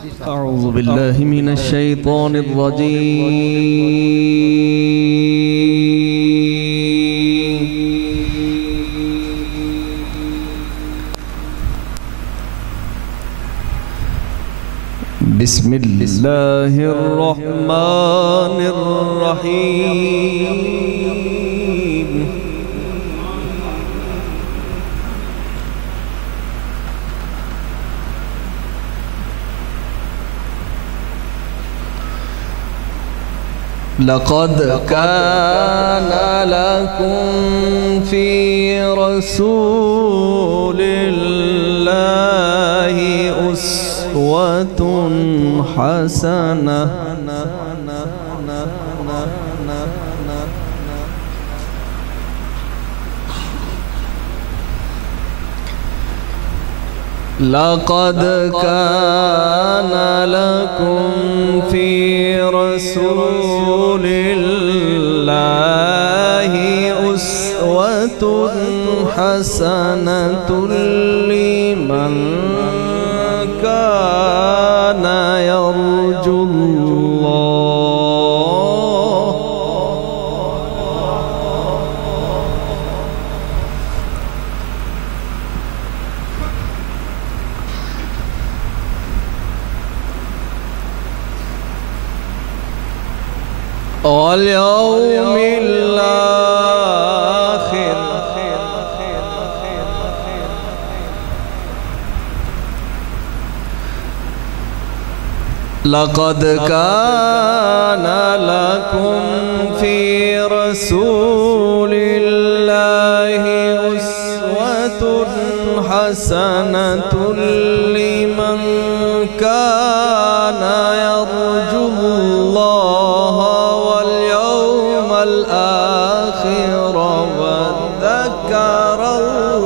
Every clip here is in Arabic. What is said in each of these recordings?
أعوذ بالله من الشيطان الرجيم. بسم الله الرحمن الرحيم. لقد كان لكم في رسول الله أسوة حسنة لقد كان لكم في رسول الله أسوة حسنة لمن كان يرجو الله واليوم الآخر. لقد كان لكم في رسول الله أسوة حسنة لمن كان يرجو الله واليوم الآخر وذكر الله.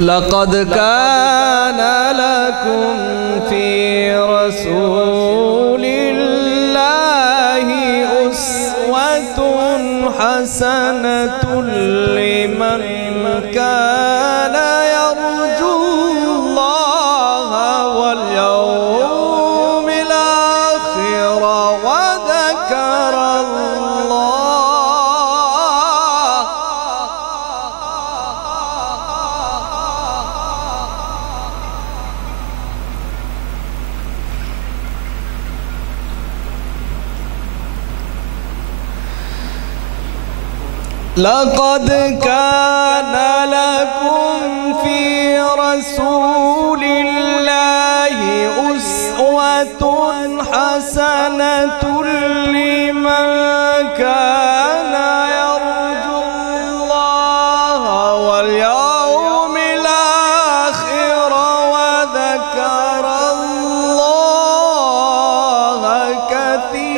لقد كان لكم في رسول الله أسوة حسنة لمن كان يرجو الله واليوم الآخر وذكر الله. لقد كان لكم في رسول الله أسوة حسنة لمن كان يرجو الله واليوم الآخر وذكر الله كثيرا.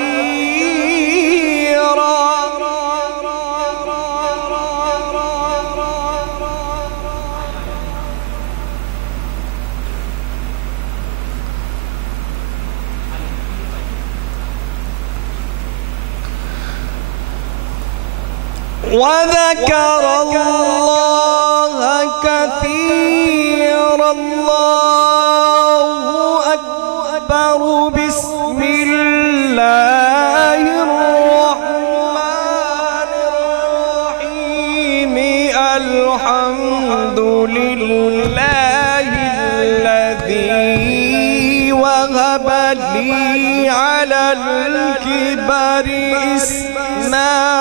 وذكر الله كثيرا. الله أكبر. بسم الله الرحمن الرحيم. الحمد لله الذي وهب لي على الكبر إسماعيل.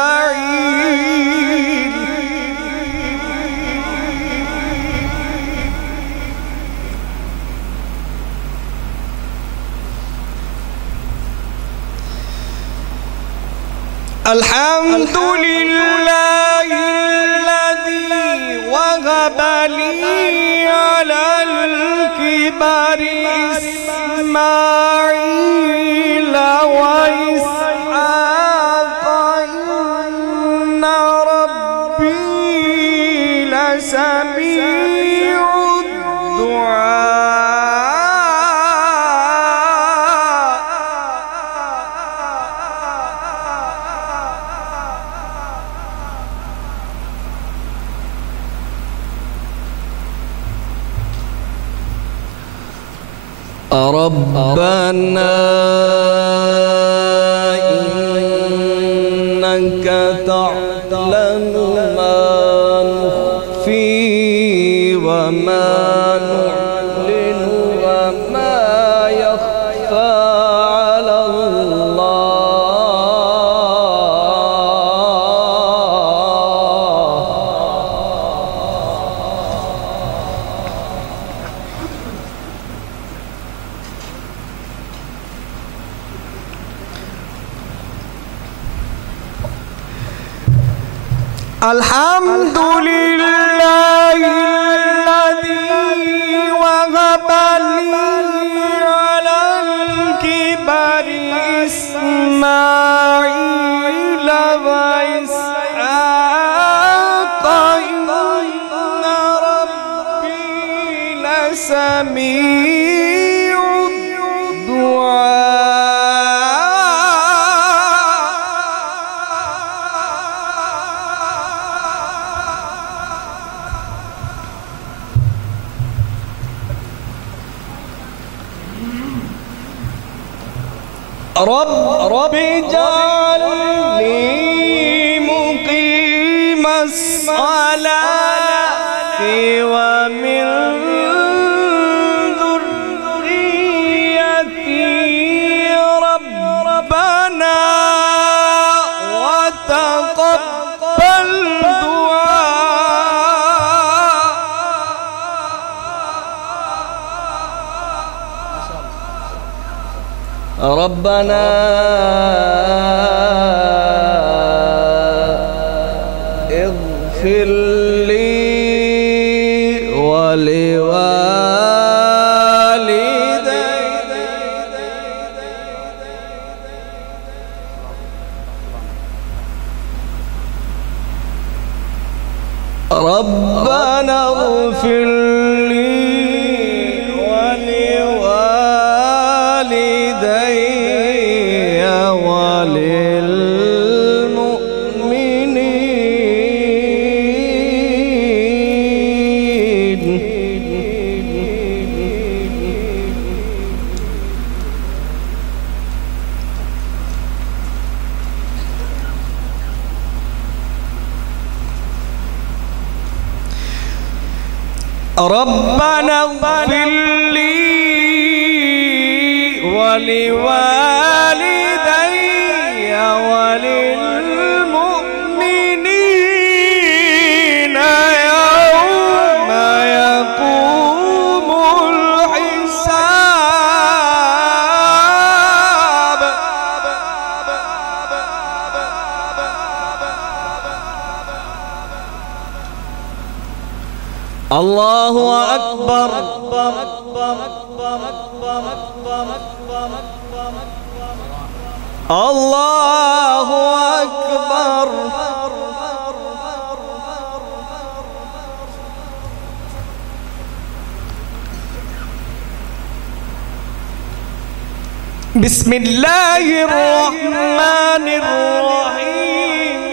الحمد لله الذي وهب لي على الكبر إسماعيل وإسحاق إن ربي لسميع الدعاء. ربنا إنك تعلم ما نخفي وما نعلن وما يخفى على الله. الحمد لله الذي وهب لي على الكبر إسماعيل وإسحاق إن ربي لسميع الدعاء. رب اجعلني مقيم الصلاة ومن ذريتي ربنا وتقبل دعاء. ربنا اغفر لي ولوالدي ربنا اغفر لي ربنا اغفر لي ولوالدي وللمؤمنين يوم يقوم الحساب. الله أكبر. الله أكبر. بسم الله الرحمن الرحيم.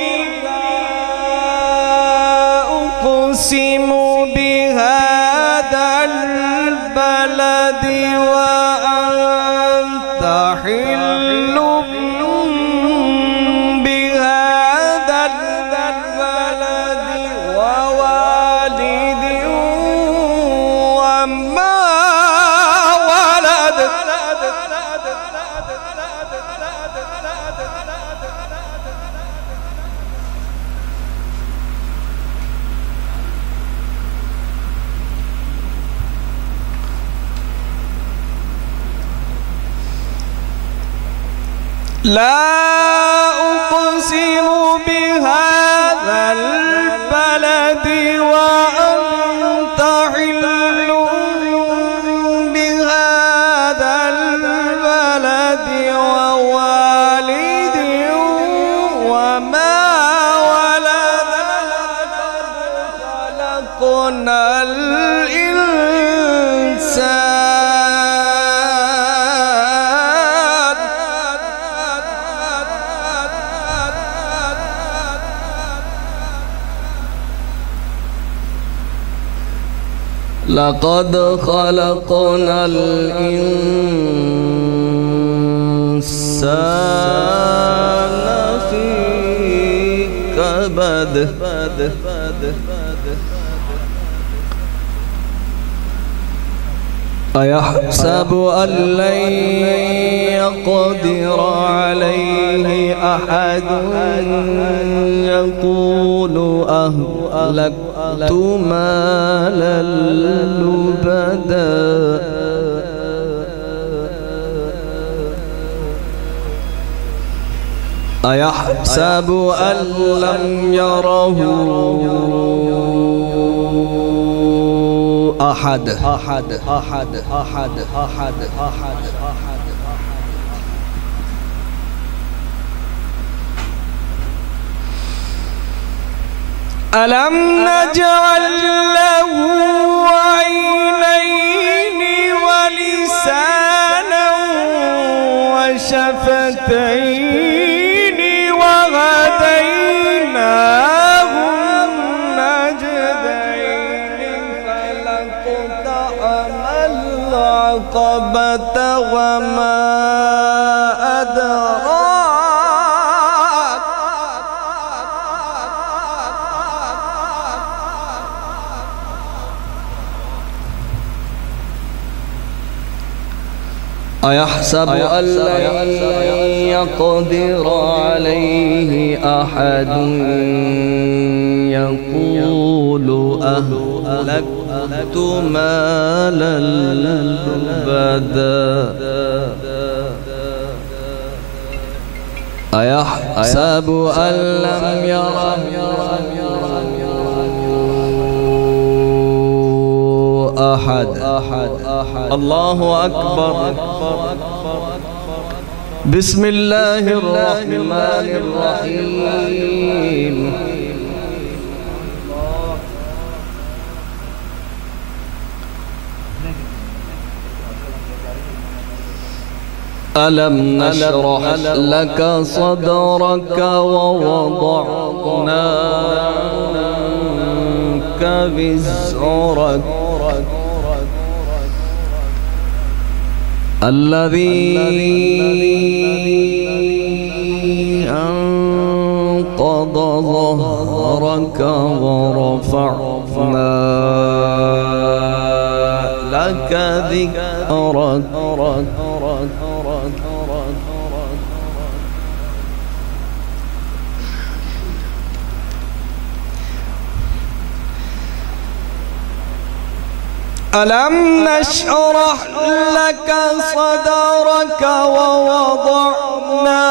لا أقسم بهذا البلد وأنت حل بهذا البلد ووالد وما ولد. لا أقسم بهذا البلد وأنت حل بهذا البلد ووالد وما ولد. خلقنا الإنسان لقد خلقنا الإنسان في كبد أيحسب أن لن يقدر عليه أحد يقول أهلكت مالا لبدا أيحسب أن لم يره أحد ألم نجعل له عينين ولسانا وشفتين وهديناه النجدين فلاقتحم العقبة وما أدراك أيحسب أن لن يقدر عليه أحد يقول أهلكت مالا لبدا أيحسب أن لم يره أحد الله أكبر بسم الله الرحمن الرحيم ألم نشرح لك صدرك ووضعنا عنك وزرك الذي أنقض ظهرك ورفعنا لك ذكرك ألم نشرح لك صدرك ووضعنا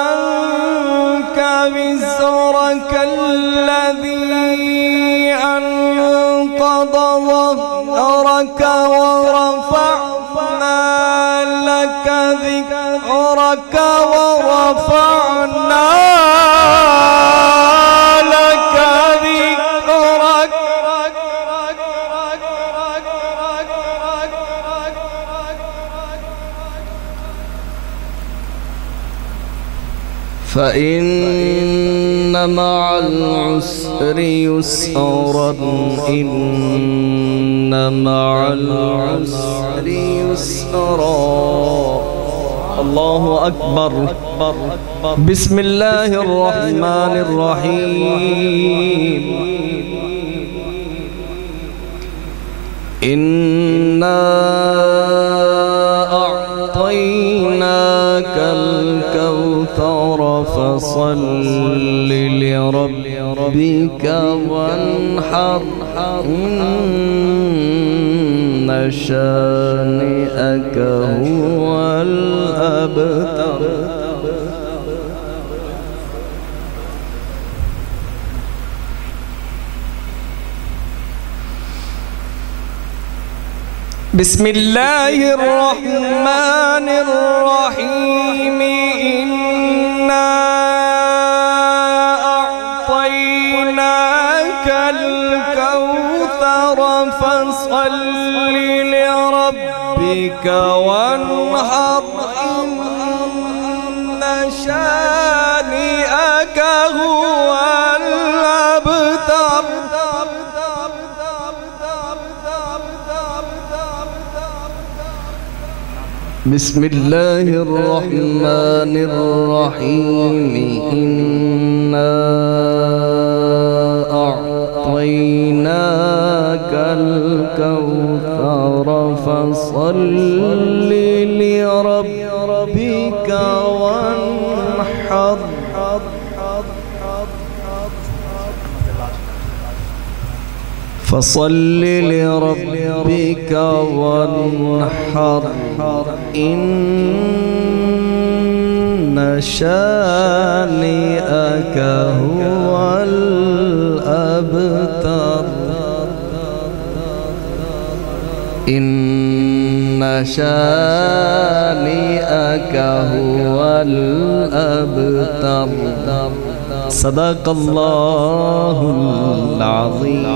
عنك وزرك الذي أنقض ظهرك ورفعنا لك ذكرك ورفعنا فإن مع العسر يسرا إن مع العسر يسرا الله أكبر بسم الله الرحمن الرحيم إنا أعطيناك الكوثر فصل لربك وانحر إن شانئك هو الأبتر بسم الله الرحمن الرحيم إنا أعطيناك الكوثر فصل لربك وانحر إن شانئك هو الأبتر بسم الله الرحمن الرحيم إنا أعطيناك الكوثر فصل لربك وانحر فصل لربك وانحر إن شانئك هو الأبتر إن شانئك هو الأبتر صدق الله العظيم.